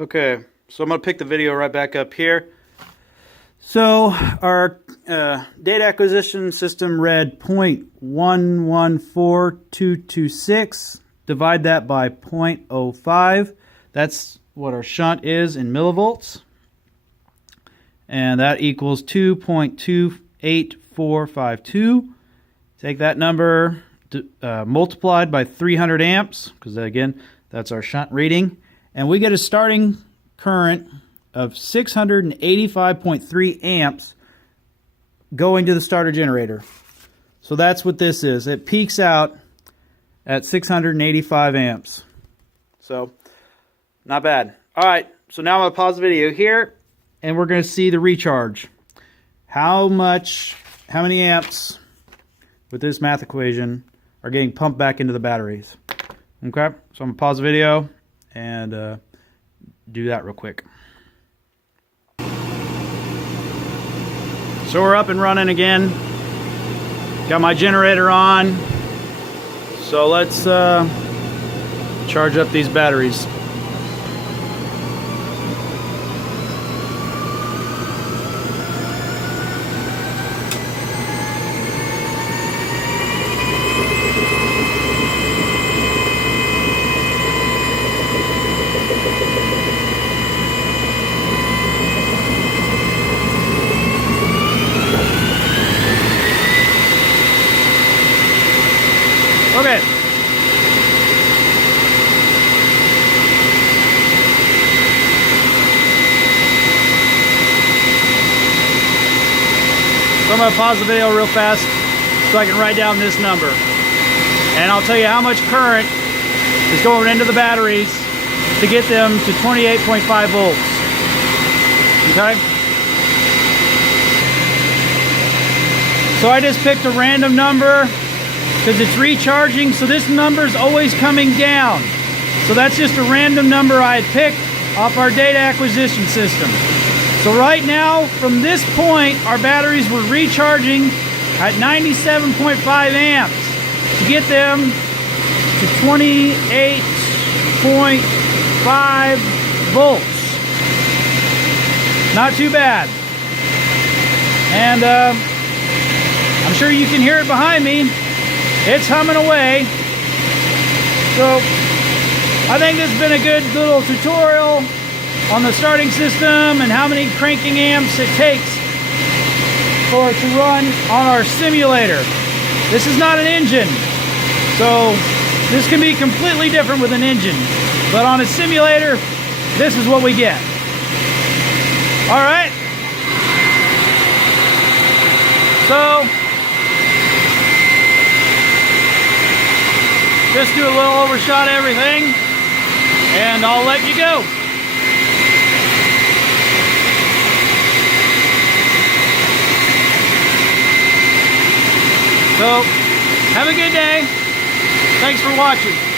Okay, so I'm going to pick the video right back up here. So our data acquisition system read 0.114226. Divide that by 0.05. That's what our shunt is in millivolts. And that equals 2.28452. Take that number, multiplied by 300 amps, because again, that's our shunt reading. And we get a starting current of 685.3 amps going to the starter generator. So that's what this is. It peaks out at 685 amps. So, not bad. All right, so now I'm going to pause the video here, and we're going to see the recharge. How many amps with this math equation are getting pumped back into the batteries. Okay, so I'm going to pause the video and do that real quick. So we're up and running again. Got my generator on. So let's charge up these batteries. Okay. So I'm going to pause the video real fast so I can write down this number. And I'll tell you how much current is going into the batteries to get them to 28.5 volts. Okay? So I just picked a random number because it's recharging, so this number is always coming down. So that's just a random number I had picked off our data acquisition system. So right now, from this point, our batteries were recharging at 97.5 amps to get them to 28.5 volts. Not too bad. And I'm sure you can hear it behind me. It's humming away. So I think this has been a good little tutorial on the starting system and how many cranking amps it takes for it to run on our simulator. This is not an engine, so this can be completely different with an engine. But on a simulator, this is what we get. All right. So just do a little overshot of everything, and I'll let you go. So, have a good day. Thanks for watching.